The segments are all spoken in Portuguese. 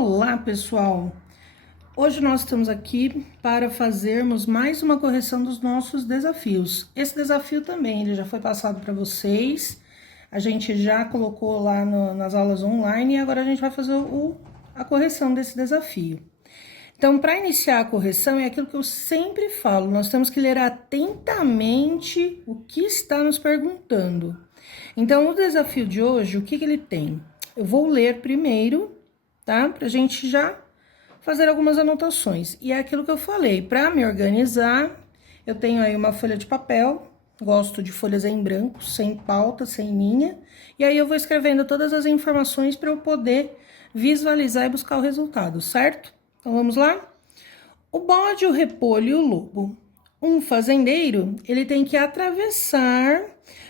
Olá, pessoal! Hoje nós estamos aqui para fazermos mais uma correção dos nossos desafios. Esse desafio também, ele já foi passado para vocês, a gente já colocou lá nas aulas online e agora a gente vai fazer a correção desse desafio. Então, para iniciar a correção, é aquilo que eu sempre falo, nós temos que ler atentamente o que está nos perguntando. Então, o desafio de hoje, o que ele tem? Eu vou ler primeiro, tá? Pra gente já fazer algumas anotações. E é aquilo que eu falei, para me organizar, eu tenho aí uma folha de papel, gosto de folhas em branco, sem pauta, sem linha, e aí eu vou escrevendo todas as informações para eu poder visualizar e buscar o resultado, certo? Então, vamos lá? O bode, o repolho e o lobo. Um fazendeiro, ele tem que atravessar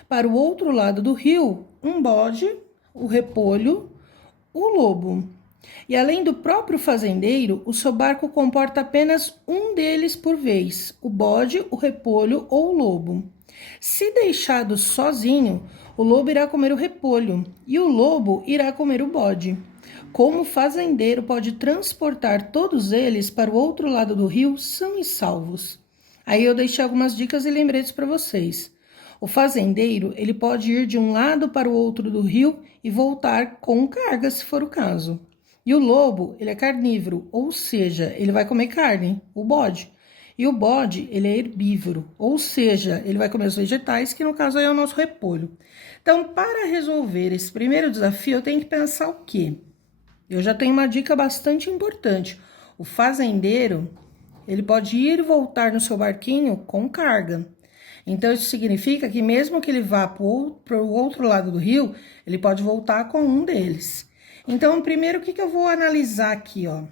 para o outro lado do rio um bode, o repolho, o lobo. E além do próprio fazendeiro, o seu barco comporta apenas um deles por vez, o bode, o repolho ou o lobo. Se deixado sozinho, o lobo irá comer o repolho e o lobo irá comer o bode. Como o fazendeiro pode transportar todos eles para o outro lado do rio são e salvos? Aí eu deixei algumas dicas e lembretes para vocês. O fazendeiro, ele pode ir de um lado para o outro do rio e voltar com carga, se for o caso. E o lobo, ele é carnívoro, ou seja, ele vai comer carne, o bode. E o bode, ele é herbívoro, ou seja, ele vai comer os vegetais, que no caso aí é o nosso repolho. Então, para resolver esse primeiro desafio, eu tenho que pensar o quê? Eu já tenho uma dica bastante importante. O fazendeiro, ele pode ir e voltar no seu barquinho com carga. Então, isso significa que mesmo que ele vá para o outro lado do rio, ele pode voltar com um deles. Então, primeiro, o que eu vou analisar aqui, ó?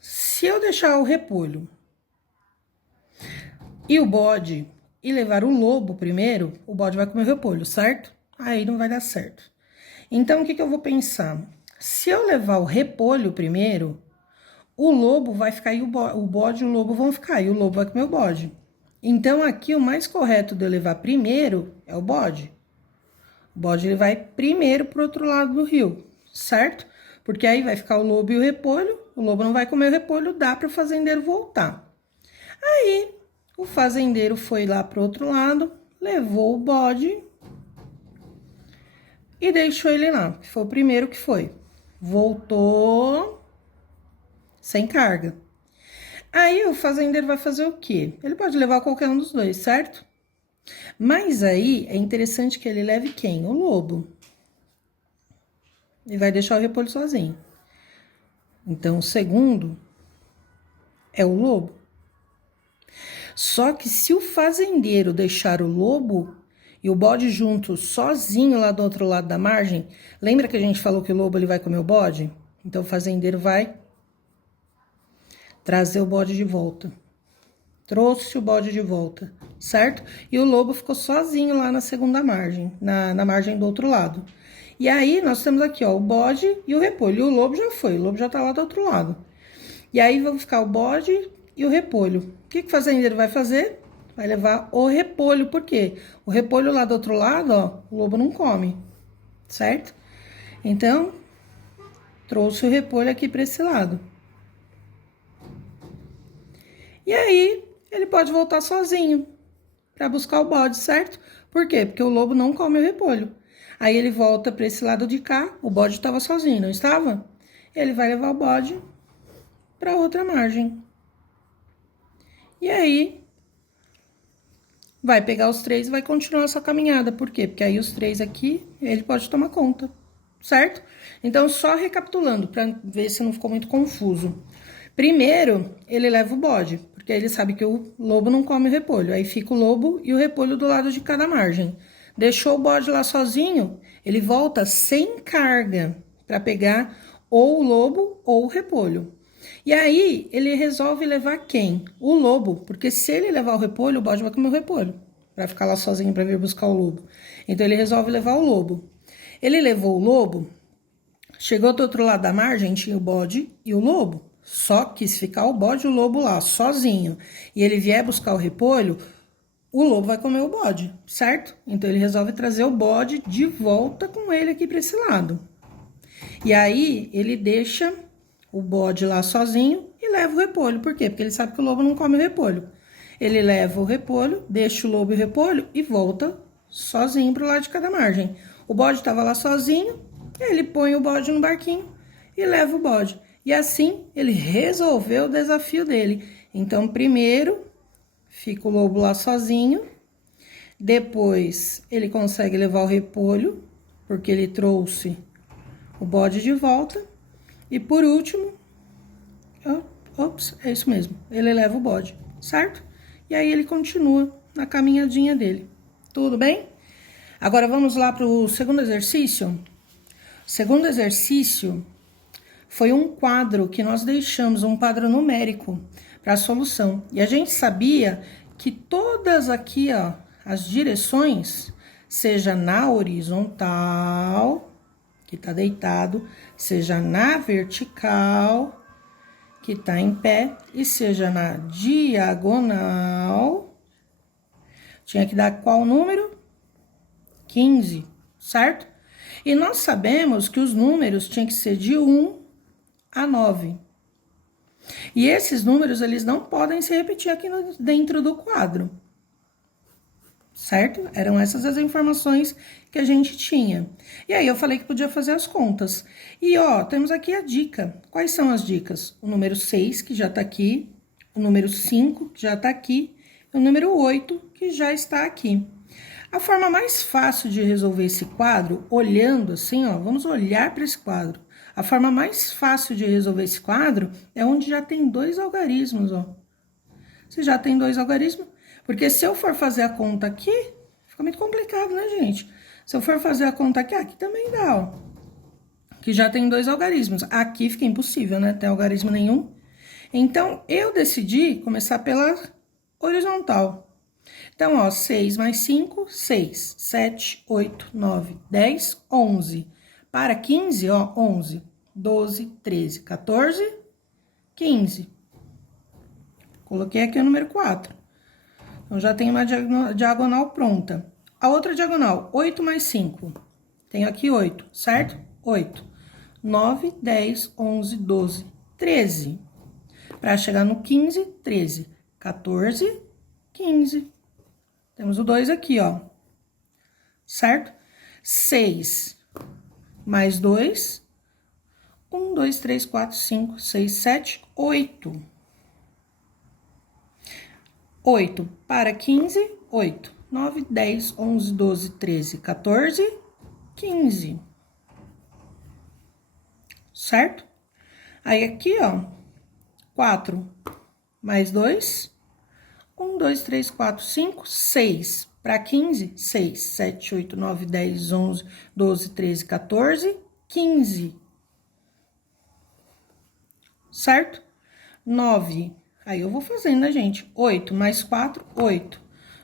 Se eu deixar o repolho e o bode e levar o lobo primeiro, o bode vai comer o repolho, certo? Aí não vai dar certo. Então, o que eu vou pensar? Se eu levar o repolho primeiro, o lobo vai ficar e o bode e o lobo vão ficar, e o lobo vai comer o bode. Então, aqui, o mais correto de eu levar primeiro é o bode. O bode, ele vai primeiro pro outro lado do rio, certo? Porque aí vai ficar o lobo e o repolho, o lobo não vai comer o repolho, dá para o fazendeiro voltar. Aí, o fazendeiro foi lá pro outro lado, levou o bode e deixou ele lá, que foi o primeiro que foi. Voltou sem carga. Aí, o fazendeiro vai fazer o quê? Ele pode levar qualquer um dos dois, certo? Mas aí, é interessante que ele leve quem? O lobo. E vai deixar o repolho sozinho. Então, o segundo é o lobo. Só que se o fazendeiro deixar o lobo e o bode junto, sozinho lá do outro lado da margem, lembra que a gente falou que o lobo ele vai comer o bode? Então, o fazendeiro vai trazer o bode de volta. Trouxe o bode de volta, certo? E o lobo ficou sozinho lá na segunda margem, na margem do outro lado. E aí, nós temos aqui, ó, o bode e o repolho. E o lobo já foi, o lobo já tá lá do outro lado. E aí, vai ficar o bode e o repolho. O que o fazendeiro vai fazer? Vai levar o repolho, por quê? O repolho lá do outro lado, ó, o lobo não come, certo? Então, trouxe o repolho aqui para esse lado. E aí, ele pode voltar sozinho para buscar o bode, certo? Por quê? Porque o lobo não come o repolho. Aí ele volta para esse lado de cá, o bode estava sozinho, não estava? Ele vai levar o bode para outra margem. E aí, vai pegar os três e vai continuar a sua caminhada. Por quê? Porque aí os três aqui, ele pode tomar conta, certo? Então, só recapitulando, para ver se não ficou muito confuso. Primeiro, ele leva o bode, porque ele sabe que o lobo não come o repolho. Aí fica o lobo e o repolho do lado de cada margem. Deixou o bode lá sozinho, ele volta sem carga para pegar ou o lobo ou o repolho. E aí, ele resolve levar quem? O lobo, porque se ele levar o repolho, o bode vai comer o repolho, para ficar lá sozinho para vir buscar o lobo. Então, ele resolve levar o lobo. Ele levou o lobo, chegou do outro lado da margem, tinha o bode e o lobo. Só que se ficar o bode e o lobo lá, sozinho, e ele vier buscar o repolho, o lobo vai comer o bode, certo? Então, ele resolve trazer o bode de volta com ele aqui para esse lado. E aí, ele deixa o bode lá sozinho e leva o repolho. Por quê? Porque ele sabe que o lobo não come o repolho. Ele leva o repolho, deixa o lobo e o repolho e volta sozinho pro lado de cada margem. O bode tava lá sozinho, ele põe o bode no barquinho e leva o bode. E assim, ele resolveu o desafio dele. Então, primeiro, fica o lobo lá sozinho. Depois, ele consegue levar o repolho, porque ele trouxe o bode de volta. E por último, é isso mesmo, ele leva o bode, certo? E aí ele continua na caminhadinha dele. Tudo bem? Agora vamos lá para o segundo exercício. O segundo exercício foi um quadro que nós deixamos, um quadro numérico para a solução. E a gente sabia que todas aqui, ó, as direções, seja na horizontal, que tá deitado, seja na vertical, que tá em pé, e seja na diagonal, tinha que dar qual número? 15, certo? E nós sabemos que os números tinham que ser de 1 a 9. E esses números, eles não podem se repetir aqui dentro do quadro. Certo? Eram essas as informações que a gente tinha. E aí eu falei que podia fazer as contas. E ó, temos aqui a dica. Quais são as dicas? O número 6, que já tá aqui, o número 5, que já tá aqui, e o número 8, que já está aqui. A forma mais fácil de resolver esse quadro, olhando assim, ó, vamos olhar para esse quadro. A forma mais fácil de resolver esse quadro é onde já tem dois algarismos, ó. Se já tem dois algarismos, porque se eu for fazer a conta aqui, fica muito complicado, né, gente? Se eu for fazer a conta aqui, aqui também dá, ó. Que já tem dois algarismos. Aqui fica impossível, né? Ter algarismo nenhum. Então, eu decidi começar pela horizontal. Então, ó, 6 mais 5, 6, 7, 8, 9, 10, 11. Para 15, ó, 11, 12, 13, 14, 15. Coloquei aqui o número 4. Então, já tem uma diagonal pronta. A outra diagonal, 8 mais 5. Tenho aqui 8, certo? 8. 9, 10, 11, 12, 13. Para chegar no 15, 13. 14, 15. Temos o 2 aqui, ó. Certo? 6 mais 2. 1, 2, 3, 4, 5, 6, 7, 8. 8 para 15, 8. 9, 10, 11, 12, 13, 14, 15. Certo? Aí, aqui, ó, 4 mais 2. 1, 2, 3, 4, 5, 6. Para 15, 6, 7, 8, 9, 10, 11, 12, 13, 14, 15. Certo? 9. Aí, eu vou fazendo, né, gente? 8 mais 4, 8.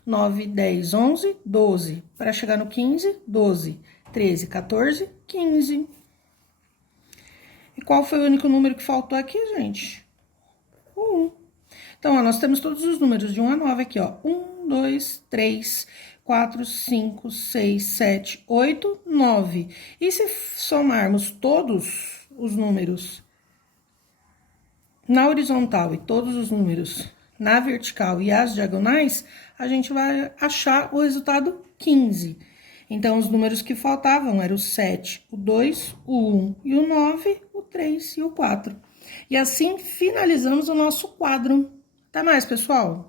9, 10, 11, 12. Para chegar no 15, 12. 13, 14, 15. E qual foi o único número que faltou aqui, gente? O 1. Então, ó, nós temos todos os números de 1 a 9 aqui, ó. 1, 2, 3, 4, 5, 6, 7, 8, 9. E se somarmos todos os números na horizontal e todos os números na vertical e as diagonais, a gente vai achar o resultado 15. Então, os números que faltavam eram o 7, o 2, o 1 e o 9, o 3 e o 4. E assim finalizamos o nosso quadro. Até mais, pessoal!